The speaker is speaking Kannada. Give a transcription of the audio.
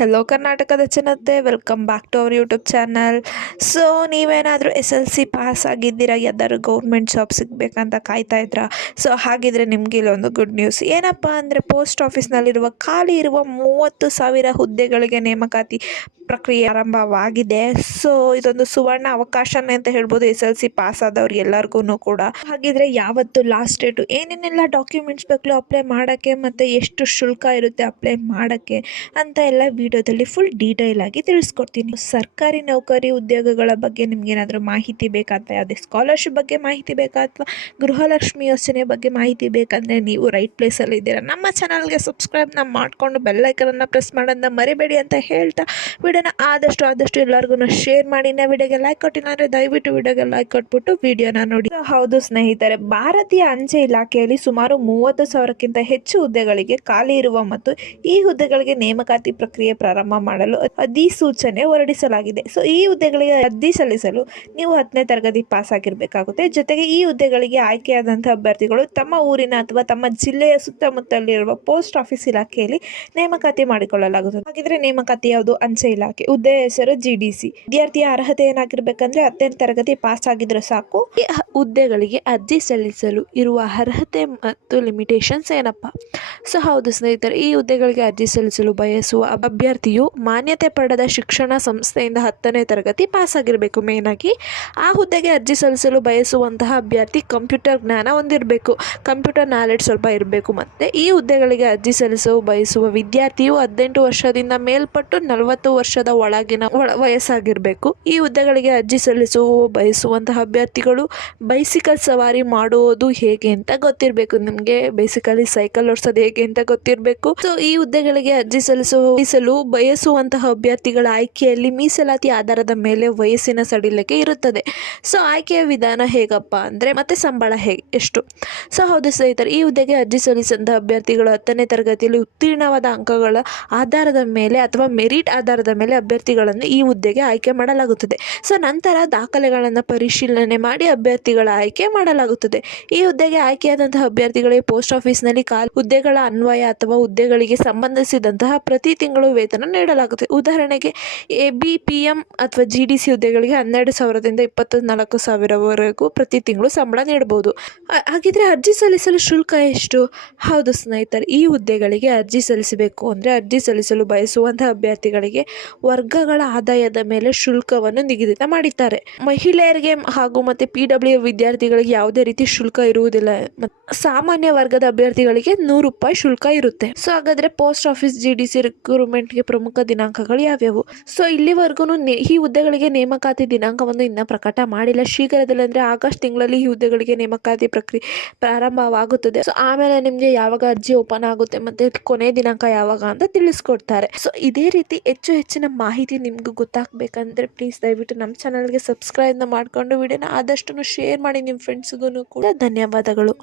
ಹೆಲೋ ಕರ್ನಾಟಕದ ಜನತೆ welcome back to our YouTube channel so ನೀವೇನಾದರೂ ಎಸ್ ಎಲ್ ಸಿ ಪಾಸ್ ಆಗಿದ್ದೀರಾ? ಯಾವ್ದಾದ್ರು ಗೌರ್ಮೆಂಟ್ ಜಾಬ್ ಸಿಗಬೇಕಂತ ಕಾಯ್ತಾ ಇದ್ರಾ ಸೊ ಹಾಗಿದ್ರೆ ನಿಮಗೆ ಇಲ್ಲೊಂದು ಗುಡ್ ನ್ಯೂಸ್ ಏನಪ್ಪ ಅಂದರೆ ಪೋಸ್ಟ್ ಆಫೀಸ್ನಲ್ಲಿರುವ ಖಾಲಿ ಇರುವ ಮೂವತ್ತು ಸಾವಿರ ಹುದ್ದೆಗಳಿಗೆ ನೇಮಕಾತಿ ಪ್ರಕ್ರಿಯೆ ಆರಂಭವಾಗಿದೆ. ಸೊ ಇದೊಂದು ಸುವರ್ಣ ಅವಕಾಶನೇ ಅಂತ ಹೇಳ್ಬೋದು ಎಸ್ ಎಲ್ ಸಿ ಪಾಸ್ ಆದವ್ರಿಗೆ ಎಲ್ಲರಿಗೂ ಕೂಡ. ಹಾಗಿದ್ರೆ ಯಾವತ್ತು ಲಾಸ್ಟ್ ಡೇಟು ಏನೇನೆಲ್ಲ ಡಾಕ್ಯುಮೆಂಟ್ಸ್ ಬೇಕು ಅಪ್ಲೈ ಮಾಡೋಕ್ಕೆ ಮತ್ತು ಎಷ್ಟು ಶುಲ್ಕ ಇರುತ್ತೆ ಅಪ್ಲೈ ಮಾಡೋಕ್ಕೆ ಅಂತ ಎಲ್ಲ ವಿಡಿಯೋದಲ್ಲಿ ಫುಲ್ ಡೀಟೇಲ್ ಆಗಿ ತಿಳಿಸ್ಕೊಡ್ತೀನಿ. ಸರ್ಕಾರಿ ನೌಕರಿ ಉದ್ಯೋಗಗಳ ಬಗ್ಗೆ ನಿಮ್ಗೇನಾದರೂ ಮಾಹಿತಿ ಬೇಕಾ ಅಥವಾ ಯಾವುದೇ ಸ್ಕಾಲರ್ಶಿಪ್ ಬಗ್ಗೆ ಮಾಹಿತಿ ಬೇಕಾ ಅಥವಾ ಗೃಹಲಕ್ಷ್ಮಿ ಯೋಜನೆ ಬಗ್ಗೆ ಮಾಹಿತಿ ಬೇಕಂದರೆ ನೀವು ರೈಟ್ ಪ್ಲೇಸಲ್ಲಿ ಇದ್ದೀರಾ. ನಮ್ಮ ಚಾನಲ್ಗೆ ಸಬ್ಸ್ಕ್ರೈಬ್ನ ಮಾಡಿಕೊಂಡು ಬೆಲ್ಲೈಕನನ್ನು ಪ್ರೆಸ್ ಮಾಡೋದನ್ನ ಮರಿಬೇಡಿ ಅಂತ ಹೇಳ್ತಾ ವಿಡಿಯೋನ ಆದಷ್ಟು ಆದಷ್ಟು ಎಲ್ಲರಿಗೂ ಶೇರ್ ಮಾಡಿ. ನಾ ವಿಡಿಯೋಗೆ ಲೈಕ್ ಕೊಟ್ಟಿಲ್ಲ ಅಂದರೆ ದಯವಿಟ್ಟು ವಿಡಿಯೋಗೆ ಲೈಕ್ ಕೊಟ್ಬಿಟ್ಟು ವಿಡಿಯೋನ ನೋಡಿ. ಹೌದು ಸ್ನೇಹಿತರೆ, ಭಾರತೀಯ ಅಂಚೆ ಇಲಾಖೆಯಲ್ಲಿ ಸುಮಾರು ಮೂವತ್ತು ಸಾವಿರಕ್ಕಿಂತ ಹೆಚ್ಚು ಹುದ್ದೆಗಳಿಗೆ ಖಾಲಿ ಇರುವ ಮತ್ತು ಈ ಹುದ್ದೆಗಳಿಗೆ ನೇಮಕಾತಿ ಪ್ರಕ್ರಿಯೆ ಪ್ರಾರಂಭ ಮಾಡಲು ಅಧಿಸೂಚನೆ ಹೊರಡಿಸಲಾಗಿದೆ. ಸೊ ಈ ಹುದ್ದೆಗಳಿಗೆ ಅರ್ಜಿ ಸಲ್ಲಿಸಲು ನೀವು ಹತ್ತನೇ ತರಗತಿ ಪಾಸ್ ಆಗಿರಬೇಕಾಗುತ್ತೆ. ಜೊತೆಗೆ ಈ ಹುದ್ದೆಗಳಿಗೆ ಆಯ್ಕೆಯಾದಂಥ ಅಭ್ಯರ್ಥಿಗಳು ತಮ್ಮ ಊರಿನ ಅಥವಾ ತಮ್ಮ ಜಿಲ್ಲೆಯ ಸುತ್ತಮುತ್ತಲಿರುವ ಪೋಸ್ಟ್ ಆಫೀಸ್ ಇಲಾಖೆಯಲ್ಲಿ ನೇಮಕಾತಿ ಮಾಡಿಕೊಳ್ಳಲಾಗುತ್ತದೆ. ಹಾಗಿದ್ರೆ ನೇಮಕಾತಿ ಯಾವುದು? ಅಂಚೆ ಇಲಾಖೆ. ಹುದ್ದೆ ಹೆಸರು ಜಿ ಡಿ ಸಿ ವಿದ್ಯಾರ್ಥಿಯ ಅರ್ಹತೆ ಏನಾಗಿರ್ಬೇಕಂದ್ರೆ ಹತ್ತನೇ ತರಗತಿ ಪಾಸ್ ಆಗಿದ್ರೆ ಸಾಕು. ಈ ಹುದ್ದೆಗಳಿಗೆ ಅರ್ಜಿ ಸಲ್ಲಿಸಲು ಇರುವ ಅರ್ಹತೆ ಮತ್ತು ಲಿಮಿಟೇಷನ್ಸ್ ಏನಪ್ಪ? ಸೊ ಹೌದು ಸ್ನೇಹಿತರೆ, ಈ ಹುದ್ದೆಗಳಿಗೆ ಅರ್ಜಿ ಸಲ್ಲಿಸಲು ಬಯಸುವ ಅಭ್ಯರ್ಥಿಯು ಮಾನ್ಯತೆ ಪಡೆದ ಶಿಕ್ಷಣ ಸಂಸ್ಥೆಯಿಂದ ಹತ್ತನೇ ತರಗತಿ ಪಾಸ್ ಆಗಿರಬೇಕು ಆಗಿ. ಆ ಹುದ್ದೆಗೆ ಅರ್ಜಿ ಸಲ್ಲಿಸಲು ಬಯಸುವಂತಹ ಅಭ್ಯರ್ಥಿ ಕಂಪ್ಯೂಟರ್ ಜ್ಞಾನ ಹೊಂದಿರಬೇಕು. ಕಂಪ್ಯೂಟರ್ ನಾಲೆಡ್ಜ್ ಸ್ವಲ್ಪ ಇರಬೇಕು ಮತ್ತು. ಈ ಹುದ್ದೆಗಳಿಗೆ ಅರ್ಜಿ ಸಲ್ಲಿಸಲು ಬಯಸುವ ವಿದ್ಯಾರ್ಥಿಯು ಹದಿನೆಂಟು ವರ್ಷದಿಂದ ಮೇಲ್ಪಟ್ಟು ನಲವತ್ತು ವರ್ಷದ ಒಳಗಿನ ಒಳ ವಯಸ್ಸಾಗಿರಬೇಕು. ಈ ಹುದ್ದೆಗಳಿಗೆ ಅರ್ಜಿ ಸಲ್ಲಿಸುವ ಬಯಸುವಂತಹ ಅಭ್ಯರ್ಥಿಗಳು ಬೈಸಿಕಲ್ ಸವಾರಿ ಮಾಡುವುದು ಹೇಗೆ ಅಂತ ಗೊತ್ತಿರಬೇಕು. ನಿಮಗೆ ಬೇಸಿಕಲಿ ಸೈಕಲ್ ಓಡಿಸೋದು ಹೇಗೆ ಅಂತ ಗೊತ್ತಿರಬೇಕು. ಸೊ ಈ ಹುದ್ದೆಗಳಿಗೆ ಅರ್ಜಿ ಸಲ್ಲಿಸುವ ಸಲ್ಲಿಸಲು ಬಯಸುವಂತಹ ಅಭ್ಯರ್ಥಿಗಳ ಆಯ್ಕೆಯಲ್ಲಿ ಮೀಸಲಾತಿ ಆಧಾರದ ಮೇಲೆ ವಯಸ್ಸಿನ ಸಡಿಲಿಕೆ ಇರುತ್ತದೆ. ಸೊ, ಆಯ್ಕೆಯ ವಿಧಾನ ಹೇಗಪ್ಪ ಅಂದರೆ ಮತ್ತೆ ಸಂಬಳ ಹೇಗೆ ಎಷ್ಟು? ಸೊ, ಹೌದು ಸ್ನೇಹಿತರೆ, ಈ ಹುದ್ದೆಗೆ ಅರ್ಜಿ ಸಲ್ಲಿಸಿದಂತಹ ಅಭ್ಯರ್ಥಿಗಳು ಹತ್ತನೇ ತರಗತಿಯಲ್ಲಿ ಉತ್ತೀರ್ಣವಾದ ಅಂಕಗಳ ಆಧಾರದ ಮೇಲೆ ಅಥವಾ ಮೆರಿಟ್ ಆಧಾರದ ಮೇಲೆ ಅಭ್ಯರ್ಥಿಗಳನ್ನು ಈ ಹುದ್ದೆಗೆ ಆಯ್ಕೆ ಮಾಡಲಾಗುತ್ತದೆ. ಸೊ, ನಂತರ ದಾಖಲೆಗಳನ್ನು ಪರಿಶೀಲನೆ ಮಾಡಿ ಅಭ್ಯರ್ಥಿಗಳ ಆಯ್ಕೆ ಮಾಡಲಾಗುತ್ತದೆ. ಈ ಹುದ್ದೆಗೆ ಆಯ್ಕೆಯಾದಂತಹ ಅಭ್ಯರ್ಥಿಗಳಿಗೆ ಪೋಸ್ಟ್ ಆಫೀಸ್ನಲ್ಲಿ ಕಾಲ್ ಹುದ್ದೆಗಳ ಅನ್ವಯ ಅಥವಾ ಹುದ್ದೆಗಳಿಗೆ ಸಂಬಂಧಿಸಿದಂತಹ ಪ್ರತಿ ತಿಂಗಳು ವೇತನ ನೀಡಲಾಗುತ್ತದೆ ಉದಾಹರಣೆಗೆ, ಎ ಬಿ ಪಿ ಎಂ ಅಥವಾ ಜಿ ಡಿ ಸಿ ಹುದ್ದೆಗಳಿಗೆ ಹನ್ನೆರಡು ಸಾವಿರದಿಂದ ಇಪ್ಪತ್ತ ನಾಲ್ಕು ಸಾವಿರವರೆಗೂ ಪ್ರತಿ ತಿಂಗಳು ಸಂಬಳ ನೀಡಬಹುದು. ಹಾಗಿದ್ರೆ ಅರ್ಜಿ ಸಲ್ಲಿಸಲು ಶುಲ್ಕ ಎಷ್ಟು? ಹೌದು ಸ್ನೇಹಿತರೆ, ಈ ಹುದ್ದೆಗಳಿಗೆ ಅರ್ಜಿ ಸಲ್ಲಿಸಬೇಕು ಅಂದರೆ ಅರ್ಜಿ ಸಲ್ಲಿಸಲು ಬಯಸುವಂತಹ ಅಭ್ಯರ್ಥಿಗಳಿಗೆ ವರ್ಗಗಳ ಆದಾಯದ ಮೇಲೆ ಶುಲ್ಕವನ್ನು ನಿಗದಿತ ಮಾಡಿದ್ದಾರೆ. ಮಹಿಳೆಯರಿಗೆ ಹಾಗೂ ಮತ್ತೆ ಪಿ ಡಬ್ಲ್ಯೂ ವಿದ್ಯಾರ್ಥಿಗಳಿಗೆ ಯಾವುದೇ ರೀತಿ ಶುಲ್ಕ ಇರುವುದಿಲ್ಲ. ಸಾಮಾನ್ಯ ವರ್ಗದ ಅಭ್ಯರ್ಥಿಗಳಿಗೆ ನೂರು ರೂಪಾಯಿ ಶುಲ್ಕ ಇರುತ್ತೆ. ಸೊ, ಹಾಗಾದ್ರೆ post office, G D C ರಿಕ್ರೂಟ್ಮೆಂಟ್ಗೆ ಪ್ರಮುಖ ದಿನಾಂಕಗಳು ಯಾವ್ಯಾವು? ಸೊ ಇಲ್ಲಿವರೆಗೂ ಈ ಹುದ್ದೆಗಳಿಗೆ ನೇಮಕಾತಿ ದಿನಾಂಕವನ್ನು ಇನ್ನೂ ಪ್ರಕಟ ಮಾಡಿಲ್ಲ. ಶೀಘ್ರದಲ್ಲಿ ಅಂದರೆ ಆಗಸ್ಟ್ ತಿಂಗಳಲ್ಲಿ ಈ ಹುದ್ದೆಗಳಿಗೆ ನೇಮಕಾತಿ ಪ್ರಕ್ರಿಯೆ ಪ್ರಾರಂಭವಾಗುತ್ತದೆ. ಸೊ ಆಮೇಲೆ ನಿಮಗೆ ಯಾವಾಗ ಅರ್ಜಿ ಓಪನ್ ಆಗುತ್ತೆ ಮತ್ತು ಕೊನೆ ದಿನಾಂಕ ಯಾವಾಗ ಅಂತ ತಿಳಿಸ್ಕೊಡ್ತಾರೆ. ಸೊ ಇದೇ ರೀತಿ ಹೆಚ್ಚು ಹೆಚ್ಚಿನ ಮಾಹಿತಿ ನಿಮ್ಗೆ ಗೊತ್ತಾಗಬೇಕಂದ್ರೆ ಪ್ಲೀಸ್ ದಯವಿಟ್ಟು ನಮ್ಮ ಚಾನಲ್ಗೆ ಸಬ್ಸ್ಕ್ರೈಬ್ನ ಮಾಡಿಕೊಂಡು ವಿಡಿಯೋನ ಆದಷ್ಟು ಶೇರ್ ಮಾಡಿ ನಿಮ್ಮ ಫ್ರೆಂಡ್ಸ್ಗೂ ಕೂಡ. ಧನ್ಯವಾದಗಳು.